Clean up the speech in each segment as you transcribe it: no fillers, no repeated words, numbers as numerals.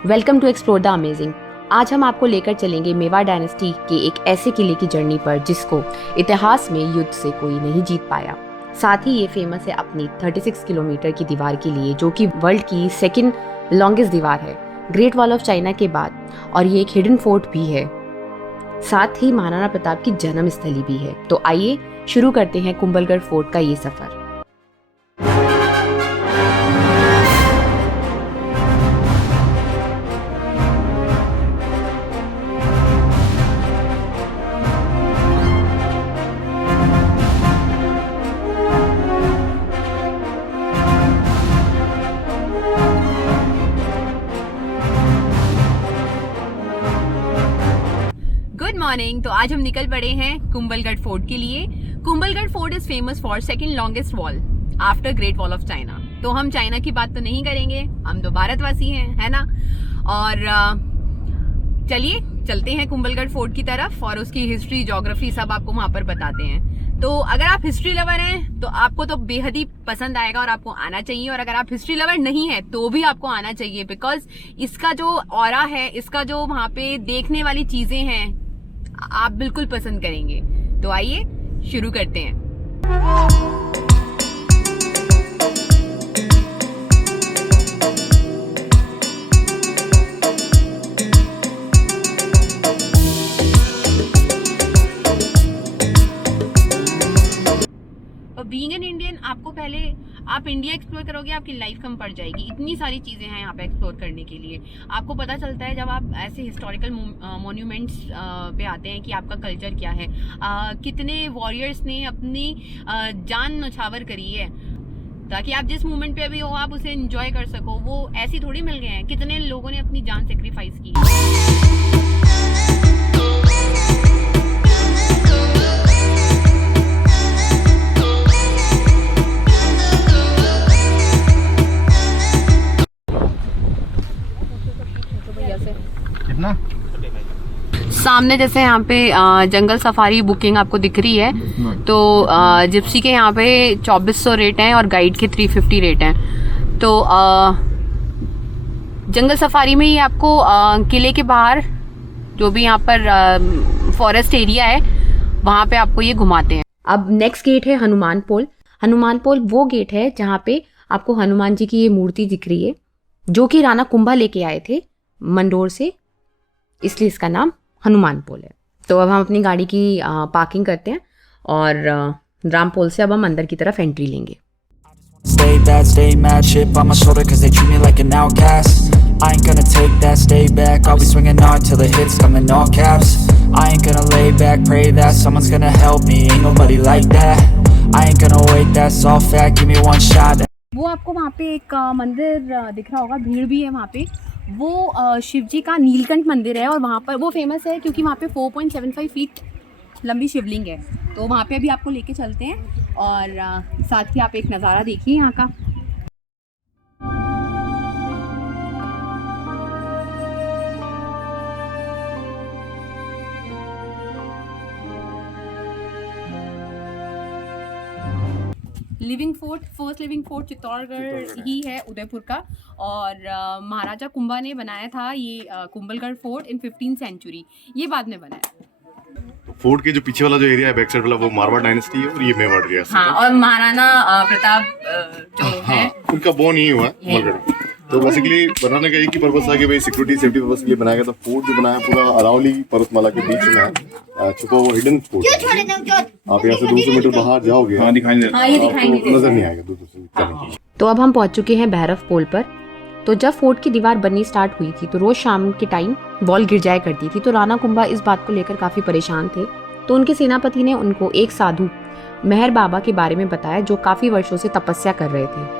Welcome to explore the amazing. आज हम आपको लेकर चलेंगे मेवाड़ डायनेस्टी के एक ऐसे किले की जर्नी पर जिसको इतिहास में युद्ध से कोई नहीं जीत पाया। साथ ही ये फेमस है अपनी 36 किलोमीटर की दीवार के लिए, जो कि वर्ल्ड की सेकंड लॉन्गेस्ट दीवार है ग्रेट वॉल ऑफ चाइना के बाद, और ये एक हिडन फोर्ट भी है। साथ ही महाराणा प्रताप की जन्म स्थली भी है। तो आइए शुरू करते हैं कुंभलगढ़ फोर्ट का ये सफर। Good morning. तो आज हम निकल पड़े हैं कुंभलगढ़ फोर्ट के लिए। Kumbhalgarh fort is famous for second longest wall after great wall of China. तो हम चाइना की बात तो नहीं करेंगे, हम तो भारतवासी हैं, है ना। और चलिए चलते हैं कुंभलगढ़ फोर्ट की तरफ और उसकी हिस्ट्री, ज्योग्राफी सब आपको वहां पर बताते हैं। तो अगर आप हिस्ट्री लवर हैं तो आपको तो बेहद ही पसंद आएगा और आपको आना चाहिए, और अगर आप हिस्ट्री लवर नहीं है तो भी आपको आना चाहिए, बिकॉज इसका जो ऑरा है, इसका जो वहां पे देखने वाली चीजें हैं, आप बिल्कुल पसंद करेंगे। तो आइए शुरू करते हैं। बीइंग एन इंडियन, आपको पहले आप इंडिया एक्सप्लोर करोगे, आपकी लाइफ कम पड़ जाएगी। इतनी सारी चीज़ें हैं यहाँ पे एक्सप्लोर करने के लिए। आपको पता चलता है जब आप ऐसे हिस्टोरिकल मॉन्यूमेंट्स पे आते हैं कि आपका कल्चर क्या है, कितने वॉरियर्स ने अपनी जान नौछावर करी है ताकि आप जिस मोमेंट पे अभी हो आप उसे एंजॉय कर सको। वो ऐसी थोड़ी मिल गए हैं, कितने लोगों ने अपनी जान सेक्रीफाइस की है। सामने जैसे यहाँ पे जंगल सफारी बुकिंग आपको दिख रही है, तो जिप्सी के यहाँ पे 2400 रेट हैं और गाइड के 350 रेट हैं। तो जंगल सफारी में ही आपको किले के बाहर जो भी यहाँ पर फॉरेस्ट एरिया है वहाँ पे आपको ये घुमाते हैं। अब नेक्स्ट गेट है हनुमान पोल। हनुमान पोल वो गेट है जहाँ पे आपको हनुमान जी की ये मूर्ति दिख रही है, जो कि राणा कुंभा लेके आए थे मंडोर से, इसलिए इसका नाम हनुमान पोल है। तो अब हम अपनी गाड़ी की पार्किंग करते हैं और राम पोल से अब हम अंदर की तरफ एंट्री लेंगे। Stay bad, stay mad, chip on my shoulder cause they treat me like an outcast. I ain't gonna take that, stay back, I'll be swinging hard till the hits come in all caps. I ain't gonna lay back, pray that someone's gonna help me, ain't nobody like that. I ain't gonna wait, that's all fact, give me one shot. वो आपको वहाँ पे एक मंदिर दिख रहा होगा, भीड़ भी है वहाँ पे। वो शिव जी का नीलकंठ मंदिर है और वहाँ पर वो फेमस है क्योंकि वहाँ पे 4.75 फीट लंबी शिवलिंग है। तो वहाँ पे अभी आपको लेके चलते हैं और साथ ही आप एक नज़ारा देखिए यहाँ का। Living fort, first living fort Chittorgarh ही है, उदयपुर का। और महाराजा कुंभा ने बनाया था ये कुंभलगढ़ फोर्ट इन 15th सेंचुरी। ये बाद में बना है। फोर्ट के जो पीछे वाला जो एरिया है बैक साइड वाला, वो मारवाड़ डायनेस्टी है और ये मेवाड़ रियासत है। हाँ, और महाराणा प्रताप जो है उनका बोर्न यही हुआ है कुंभलगढ़। तो बेसिकली बनाने का एक ही पर्पस था कि भाई सिक्योरिटी सेफ्टी पर्पस के लिए बनाया गया था। फोर्ट जो बनाया पूरा अरावली पर्वतमाला के बीच में है, छुपा हुआ हिडन फोर्ट। आप यहाँ से 200 मीटर बाहर जाओगे, हाँ दिखाई नहीं देता, नजर नहीं आएगा 200 मीटर। तो अब हम पहुंच चुके हैं भैरव पोल पर। तो जब फोर्ट की दीवार बननी स्टार्ट हुई थी तो रोज शाम के टाइम वॉल गिर जाया करती थी। तो राणा कुंभा इस बात को लेकर काफी परेशान थे। तो उनके सेनापति ने उनको एक साधु मेहर बाबा के बारे में बताया, जो काफी वर्षों से तपस्या कर रहे थे।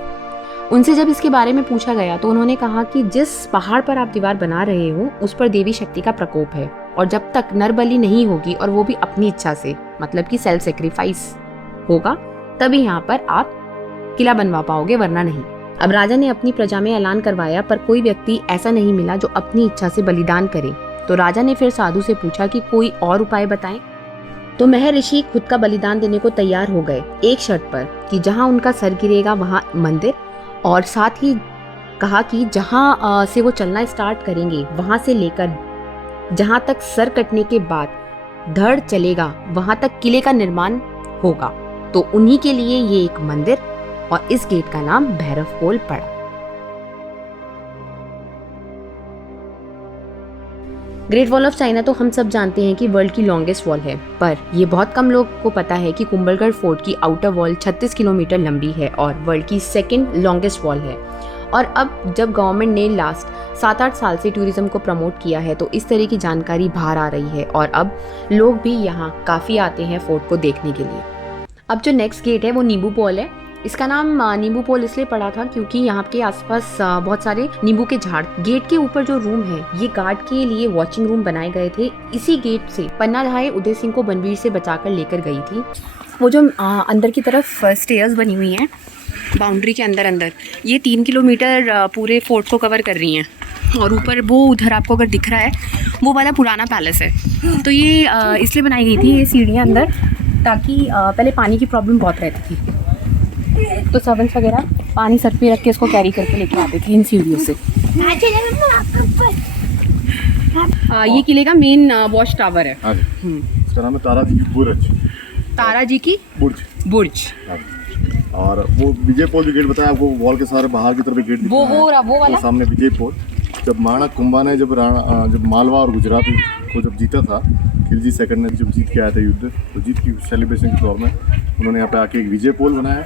उनसे जब इसके बारे में पूछा गया तो उन्होंने कहा कि जिस पहाड़ पर आप दीवार बना रहे हो उस पर देवी शक्ति का प्रकोप है, और जब तक नरबलि नहीं होगी, और वो भी अपनी इच्छा से, मतलब कि सेल्फ सेक्रीफाइस होगा, तभी यहाँ पर आप किला बनवा पाओगे, वरना नहीं। अब राजा ने अपनी प्रजा में ऐलान करवाया, पर कोई व्यक्ति ऐसा नहीं मिला जो अपनी इच्छा से बलिदान करे। तो राजा ने फिर साधु से पूछा कि कोई और उपाय बताएं। तो मेहर ऋषि खुद का बलिदान देने को तैयार हो गए, एक शर्त पर कि जहाँ उनका सर गिरेगा वहाँ मंदिर, और साथ ही कहा कि जहाँ से वो चलना स्टार्ट करेंगे वहाँ से लेकर जहाँ तक सर कटने के बाद धड़ चलेगा वहाँ तक किले का निर्माण होगा। तो उन्हीं के लिए ये एक मंदिर और इस गेट का नाम भैरव पोल पड़ा। ग्रेट वॉल ऑफ चाइना तो हम सब जानते हैं कि वर्ल्ड की लॉन्गेस्ट वॉल है, पर ये बहुत कम लोग को पता है कि कुंभलगढ़ फोर्ट की आउटर वॉल 36 किलोमीटर लंबी है और वर्ल्ड की सेकंड लॉन्गेस्ट वॉल है। और अब जब गवर्नमेंट ने लास्ट 7-8 साल से टूरिज्म को प्रमोट किया है तो इस तरह की जानकारी बाहर आ रही है और अब लोग भी यहाँ काफ़ी आते हैं फोर्ट को देखने के लिए। अब जो नेक्स्ट गेट है वो नींबू पोल है। इसका नाम नींबू पोल इसलिए पड़ा था क्योंकि यहाँ के आसपास बहुत सारे नींबू के झाड़। गेट के ऊपर जो रूम है ये गार्ड के लिए वॉचिंग रूम बनाए गए थे। इसी गेट से पन्ना धाय उदय सिंह को बनवीर से बचाकर लेकर गई थी। वो जो अंदर की तरफ स्टेयर्स बनी हुई हैं बाउंड्री के अंदर ये 3 किलोमीटर पूरे फोर्ट को कवर कर रही हैं। और ऊपर वो उधर आपको अगर दिख रहा है वो वाला पुराना पैलेस है। तो ये इसलिए बनाई गई थी ये सीढ़ियाँ अंदर, ताकि पहले पानी की प्रॉब्लम बहुत रहती थी तो सर्वेंट्स वगैरह पानी सर पे रख के इसको कैरी करके लेके आते थे इन सीढ़ियों से। ये किले का मेन वॉच टावर है। इसका नाम है तारा जी की बुर्ज। तारा जी की बुर्ज। और वो विजय पोल जो गेट बताया आपको, वॉल के सारे बाहर की तरफ गेट वो वाला तो सामने विजय पोल। जब महाराणा कुंभा ने जब मालवा और गुजरात को जब जीता था, खिलजी सेकंड ने जब जीत के आया था युद्ध, तो जीत की सेलिब्रेशन के तौर में उन्होंने यहाँ पे आके एक विजय पोल बनाया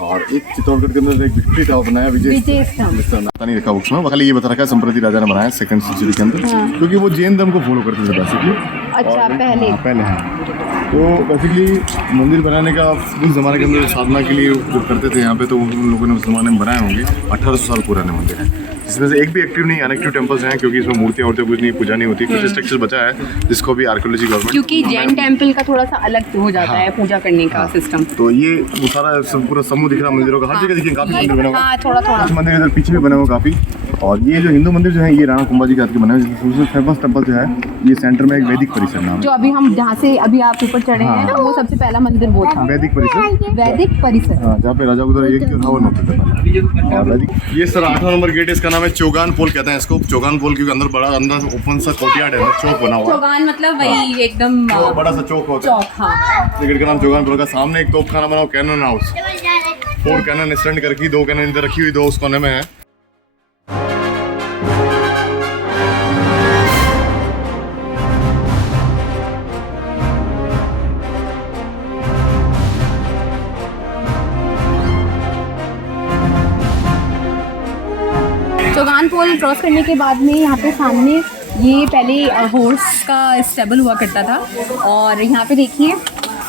और एक चित्तौड़गढ़ के अंदर एक विक्ट्री टावर बनाया विजय स्तंभ। नहीं रखा उसमें, खाली ये बता रखा है संप्रति राजा ने बनाया 2nd सेंचुरी के अंदर, क्योंकि वो जैन धर्म को फॉलो करते थे बेसिकली। अच्छा, पहले तो बेसिकली मंदिर बनाने का उस जमाने के अंदर साधना के लिए जो करते थे यहाँ पे, तो उन लोगों ने उस जमाने में बनाए होंगे। 1800 साल पुराने मंदिर है, जिसमें से एक भी एक्टिव नहीं, अनएक्टिव टेम्पल्स हैं, क्योंकि इसमें मूर्तियाँ कुछ नहीं, पूजा नहीं होती। कुछ स्ट्रक्चर बचा है जिसको भी आर्कियोलॉजी गवर्नमेंट, क्योंकि जैन टेम्पल का थोड़ा सा अलग हो जाता है पूजा करने का सिस्टम। तो ये वो सारा पूरा समूह दिख रहा मंदिरों का, हर जगह देखिए काफी मंदिर बने हुए, थोड़ा कुछ मंदिर इधर पीछे भी बने हुए काफी। और ये जो हिंदू मंदिर जो है ये राणा कुंभा जी के हाथ के बने हुए, सबसे फेमस टेम्पल जो है ये सेंटर में एक वैदिक परिसर नाम जो अभी हम जहाँ से अभी आप ऊपर चढ़े हैं ना, वो सबसे पहला मंदिर वो था वैदिक परिसर। हाँ, जहाँ पे राजा उधर एक हवन होते थे। ये सर 8वां नंबर गेट, इसका नाम है चौगान पोल कहते हैं इसको। चौगान पोल क्योंकि अंदर बड़ा अंदर ओपन सा कोर्टयार्ड है, चौक बना हुआ है। चौगान मतलब वही एकदम बड़ा सा चौक होता है। हाँ, गेट का नाम चौगान पोल का। सामने एक तोपखाना बना हुआ, कैनन हाउस। 4 कैनन स्टैंड करके 2 कैनन इधर रखी हुई, 2 उस कोने में है। चौगान पोल क्रॉस करने के बाद में यहाँ पे सामने ये पहले हॉर्स का स्टेबल हुआ करता था। और यहाँ पे देखिए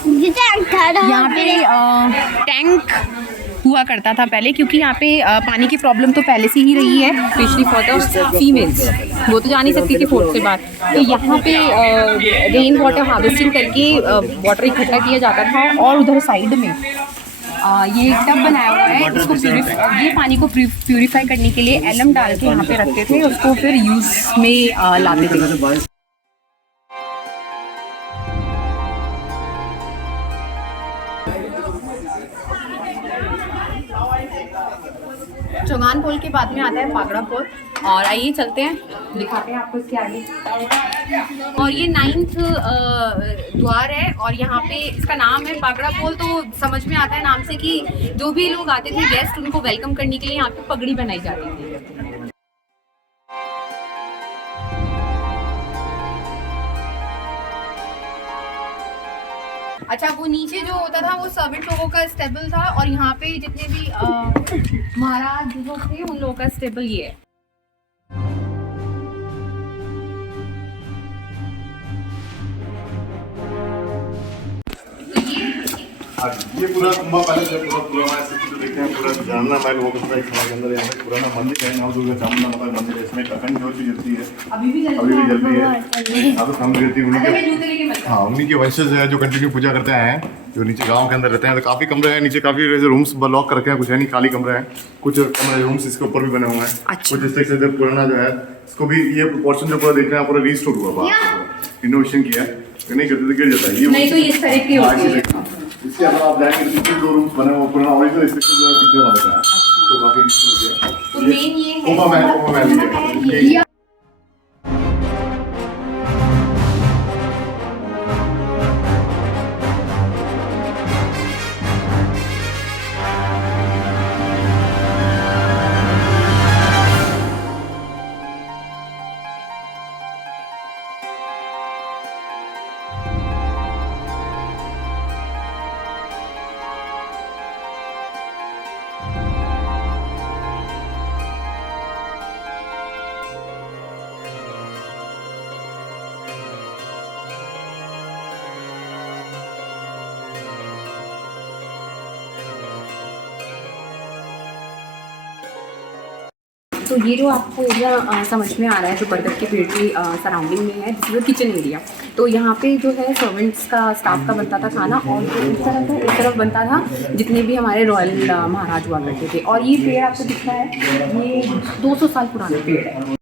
यहाँ पे टैंक हुआ करता था पहले, क्योंकि यहाँ पे पानी की प्रॉब्लम तो पहले से ही रही है, स्पेशली फॉर द फीमेल्स। वो तो जा नहीं सकती थी फोर्ट से बाहर, तो यहाँ पे रेन वाटर हार्वेस्टिंग करके वाटर इकट्ठा किया जाता था। और उधर साइड में ये एक टब बनाया हुआ है, इसको ये पानी को प्यूरिफाई करने के लिए एलम डाल के यहाँ पे रखते थे, उसको फिर यूज में लाते थे। चौगान पोल के बाद में आता है पागड़ा पोल। और आइए चलते हैं, दिखाते हैं आपको इसके आगे। और ये 9th द्वार है और यहाँ पे इसका नाम है पागड़ा पोल। तो समझ में आता है नाम से कि जो भी लोग आते थे गेस्ट, उनको वेलकम करने के लिए यहाँ पे पगड़ी बनाई जाती थी। अच्छा, वो नीचे जो होता था वो सर्वेंट लोगों का स्टेबल था, और यहाँ पे जितने भी महाराज लोग थे उन लोगों का स्टेबल ये है। ये पूरा कुंभा पैलेस है, पूरा पुराना सिटी तो देखते हैं, पूरा जानना महल वो कितना एक के अंदर यहाँ पे पुराना मंदिर है, नौ दुर्गा चामुंडा माता का मंदिर है। इसमें अखंड ज्योत भी जलती है, अभी भी जलती है। अब सामने रहती है उन्हीं के वंशज है जो कंटिन्यू पूजा करते हैं, जो नीचे गांव के अंदर रहते हैं। तो काफी कमरे हैं नीचे, काफी रूम्स लॉक कर रखे हैं, कुछ है नहीं, खाली कमरे हैं। कुछ कमरे रूम्स इसके ऊपर भी बने हुए हैं। कुछ इस तरह से पुराना जो है इसको भी ये पोर्शन जो पूरा देख रहे हैं पूरा रिस्टोर हुआ, बाहर इनोवेशन किया है, नहीं करते तो गिर जाता है। ये नहीं तो इस तरह की होती है। इसके अलावा आप जाएंगे तो 2 रूम्स बने हुए पुराना ओरिजिनल स्ट्रक्चर जो है पीछे वाला बचा है, तो काफी रिस्टोर किया है। तो मेन ये है कुंभा महल ये तो ये जो आपको एरिया समझ में आ रहा है जो बरगद के पेड़ की सराउंडिंग में है, दिस इज किचन एरिया। तो यहाँ पे जो है सर्वेंट्स का स्टाफ का बनता था खाना, और जो इस तरफ था इस तरफ बनता था जितने भी हमारे रॉयल महाराज हुआ करते थे। और ये पेड़ आपको दिख रहा है, ये 200 साल पुराना पेड़ है।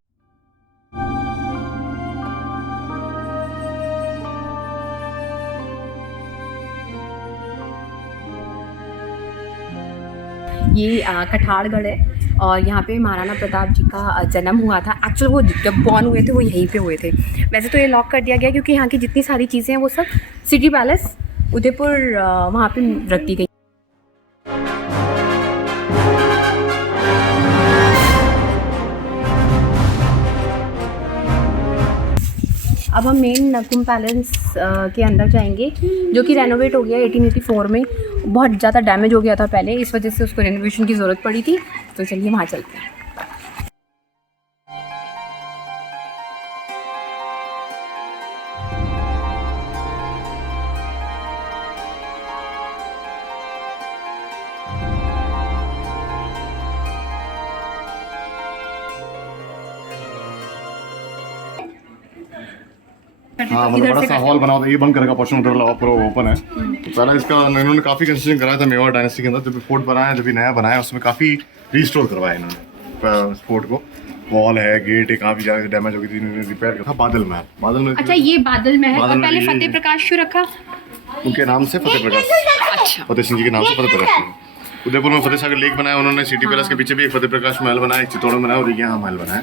ये कठारगढ़ है और यहाँ पे महाराणा प्रताप जी का जन्म हुआ था। एक्चुअल वो जब बॉर्न हुए थे वो यहीं पे हुए थे। वैसे तो ये लॉक कर दिया गया क्योंकि यहाँ की जितनी सारी चीज़ें हैं वो सब सिटी पैलेस उदयपुर वहाँ पे रख दी गई। अब हम मेन कुंभ पैलेस के अंदर जाएंगे, जो कि रेनोवेट हो गया 1884 में। बहुत ज़्यादा डैमेज हो गया था पहले, इस वजह से उसको रेनोवेशन की ज़रूरत पड़ी थी। तो चलिए वहाँ चलते हैं। हाँ, मतलब बड़ा सा हॉल बना होता है। ये बंद करने का पोर्शन उधर पूरा ओपन है। तो पहला इसका इन्होंने काफ़ी कंस्ट्रक्शन कराया था मेवाड़ डायनेस्टी के अंदर। जब भी फोर्ट बनाया, जब भी नया बनाया, उसमें काफ़ी रिस्टोर करवाया इन्होंने फोर्ट को। वॉल है, गेट है, काफ़ी जगह डैमेज हो गई थी, इन्होंने रिपेयर किया था। बादल महल। अच्छा, ये बादल महल। और पहले फतेह प्रकाश क्यों रखा? उनके नाम से फतेह प्रकाश। अच्छा, फतेह सिंह जी के नाम से फतेह प्रकाश। उदयपुर में फतेह सागर लेक बनाया उन्होंने। सिटी पैलेस के पीछे भी एक फतेह प्रकाश महल बनाया, एक चित्तौड़ में बनाया और यहाँ महल बनाया।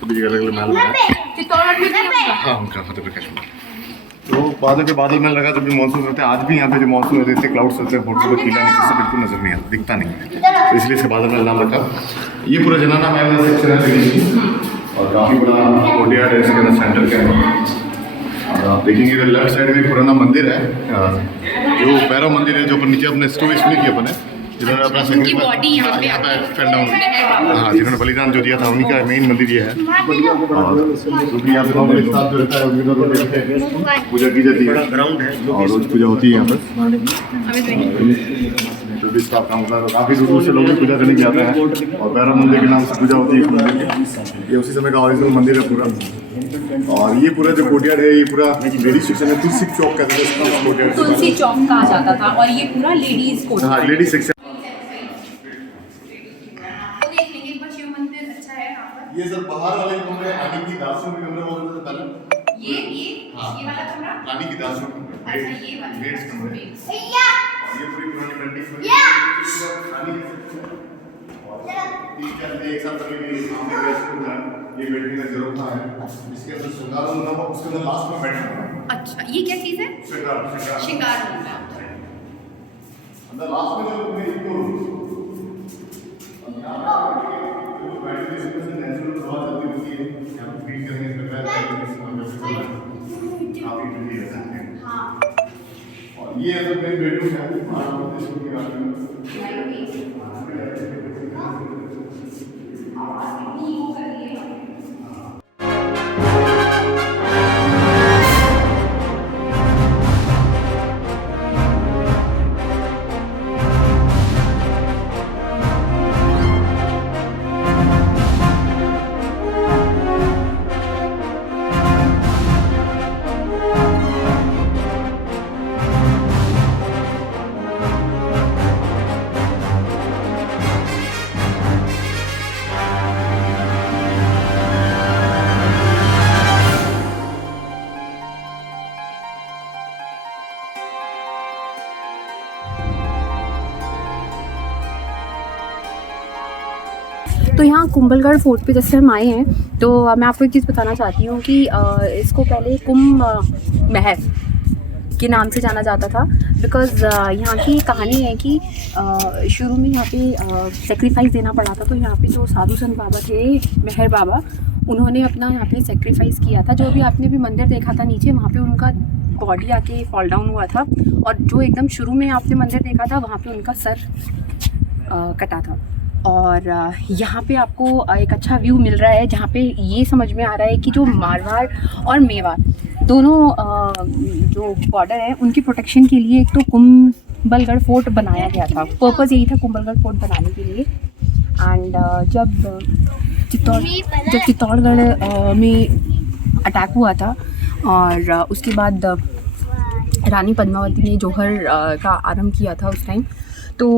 सभी जगह अलग अलग महल बनाया। हाँ, उनका फतेह प्रकाश महल। तो बादल पे बादल महल लगा जब भी मानसून रहते हैं। आज भी यहाँ पे जो मानसून रहते थे, क्लाउड्स रहते हैं, फोटो पे किला नीचे से बिल्कुल नजर नहीं आता, दिखता नहीं है। तो इसलिए इसका बादल महल नाम रखा। ये पूरा जनाना महल सेक्शन है और काफ़ी बड़ा कोर्टयार्ड है इसके अंदर, सेंटर के अंदर। और आप देखेंगे इधर लेफ्ट साइड में पुराना मंदिर है, जो भैरव मंदिर है, जो ऊपर नीचे अपने स्टोवेज नहीं किया अपने, जिन्होंने अपना उनकी बॉडी यहाँ पे फेल डाउन, हाँ, जिन्होंने बलिदान जो दिया था, उन्हीं का मेन मंदिर ये है। और क्योंकि यहाँ पे नॉर्मल स्टाफ जो रहता है उनकी पूजा की जाती है, ग्राउंड है और रोज पूजा होती है यहाँ पर। जो भी स्टाफ काम होता है, काफ़ी दूर दूर से लोग पूजा करने के आते हैं और भैरव मंदिर के नाम से पूजा होती है मंदिर की। ये उसी समय का ओरिजिनल मंदिर है पूरा। और ये पूरा जो कोर्टयार्ड है, ये पूरा लेडीज सेक्शन है। तुलसी चौक का तुलसी चौक कहा जाता था और ये पूरा लेडीज कोर्ट। हाँ, लेडीज सेक्शन। ये सर बाहर वाले कमरे रानी की दासियों के कमरे बोलते थे पहले। ये वाला कमरा रानी की दासियों के कमरे। अच्छा, ये वाला मेड्स कमरे। भैया ये पूरी पुरानी बिल्डिंग रानी की और 3-4 एक साथ लगे सामने गेस्ट रूम है। ये बेडरूम का जरूर था है, इसके अंदर श्रृंगार रूम था, उसके अंदर लास्ट में बेडरूम। अच्छा, ये क्या चीज़ है? श्रृंगार रूम है। अंदर लास्ट में जो मेरी रूम ये है मेन बेडरूम है। कुंभलगढ़ फोर्ट पे जैसे हम आए हैं तो मैं आपको एक चीज़ बताना चाहती हूँ कि इसको पहले कुंभ महल के नाम से जाना जाता था। बिकॉज़ यहाँ की कहानी है कि शुरू में यहाँ पे सेक्रीफाइस देना पड़ा था। तो यहाँ पे जो साधु संत बाबा थे, मेहर बाबा, उन्होंने अपना यहाँ पे सेक्रीफाइस किया था। जो भी आपने भी मंदिर देखा था नीचे, वहाँ पे उनका बॉडी आके फॉल डाउन हुआ था। और जो एकदम शुरू में आपने मंदिर देखा था, वहाँ पे उनका सर कटा था। और यहाँ पे आपको एक अच्छा व्यू मिल रहा है, जहाँ पे ये समझ में आ रहा है कि जो मारवाड़ और मेवाड़ दोनों जो बॉर्डर है, उनकी प्रोटेक्शन के लिए एक तो कुंभलगढ़ फोर्ट बनाया गया था। पर्पज़ यही था कुंभलगढ़ फोर्ट बनाने के लिए। एंड जब चित्तौड़गढ़ में अटैक हुआ था और उसके बाद रानी पद्मावती ने जौहर का आरंभ किया था उस टाइम, तो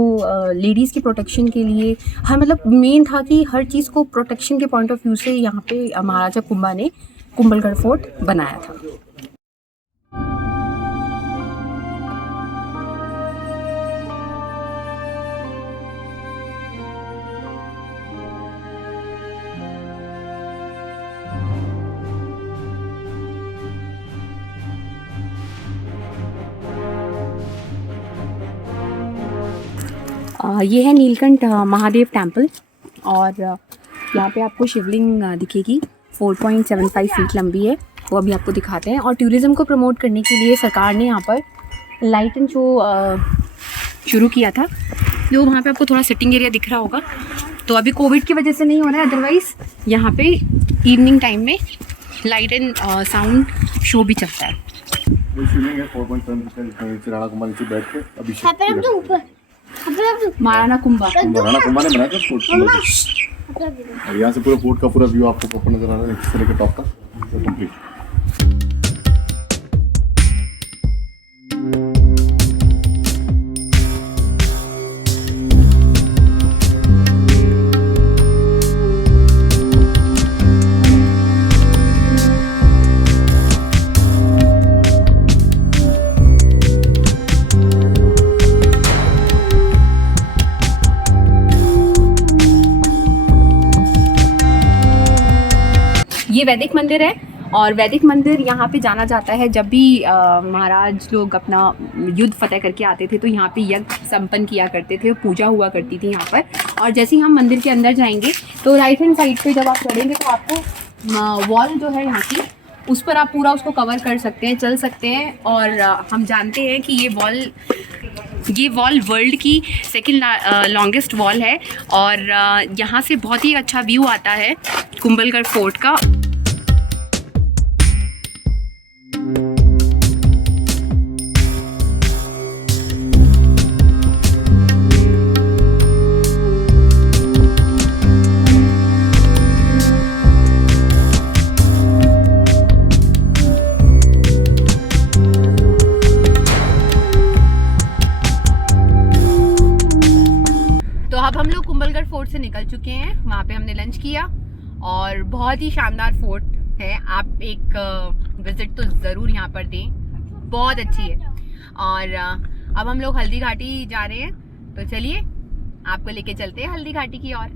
लेडीज़ की प्रोटेक्शन के लिए मतलब मेन था कि हर चीज़ को प्रोटेक्शन के पॉइंट ऑफ व्यू से यहाँ पे महाराजा कुंभा ने कुंभलगढ़ फोर्ट बनाया था। ये है नीलकंठ महादेव टेम्पल और यहाँ पे आपको शिवलिंग दिखेगी, 4.75 फीट लंबी है। वो अभी आपको दिखाते हैं। और टूरिज़्म को प्रमोट करने के लिए सरकार ने यहाँ पर लाइट एंड शो शुरू किया था। जो वहाँ पे आपको थोड़ा सिटिंग एरिया दिख रहा होगा, तो अभी कोविड की वजह से नहीं हो रहा है, अदरवाइज़ यहाँ पे इवनिंग टाइम में लाइट एंड साउंड शो भी चलता है। शिवलिंग है 4.7 राणा कुंभा नीचे बैठ के अभिषेक महाराणा कुंभा ने बनाया था फोर्ट। और यहाँ से पूरा फोर्ट का पूरा व्यू आपको ऊपर नजर आ रहा है, इस तरह के टॉप का कंप्लीट। ये वैदिक मंदिर है और वैदिक मंदिर यहाँ पे जाना जाता है जब भी महाराज लोग अपना युद्ध फतेह करके आते थे, तो यहाँ पे यज्ञ संपन्न किया करते थे, पूजा हुआ करती थी यहाँ पर। और जैसे ही हम मंदिर के अंदर जाएंगे तो राइट हैंड साइड पे जब आप चढ़ेंगे तो आपको वॉल जो है यहाँ की, उस पर आप पूरा उसको कवर कर सकते हैं, चल सकते हैं। और हम जानते हैं कि ये वॉल वर्ल्ड की सेकंड लॉन्गेस्ट वॉल है और यहाँ से बहुत ही अच्छा व्यू आता है कुंभलगढ़ फोर्ट का। अब हम लोग कुंभलगढ़ फोर्ट से निकल चुके हैं। वहाँ पे हमने लंच किया और बहुत ही शानदार फोर्ट है। आप एक विजिट तो ज़रूर यहाँ पर दें, बहुत अच्छी है। और अब हम लोग हल्दी घाटी जा रहे हैं, तो चलिए आपको लेके चलते हैं हल्दी घाटी की ओर।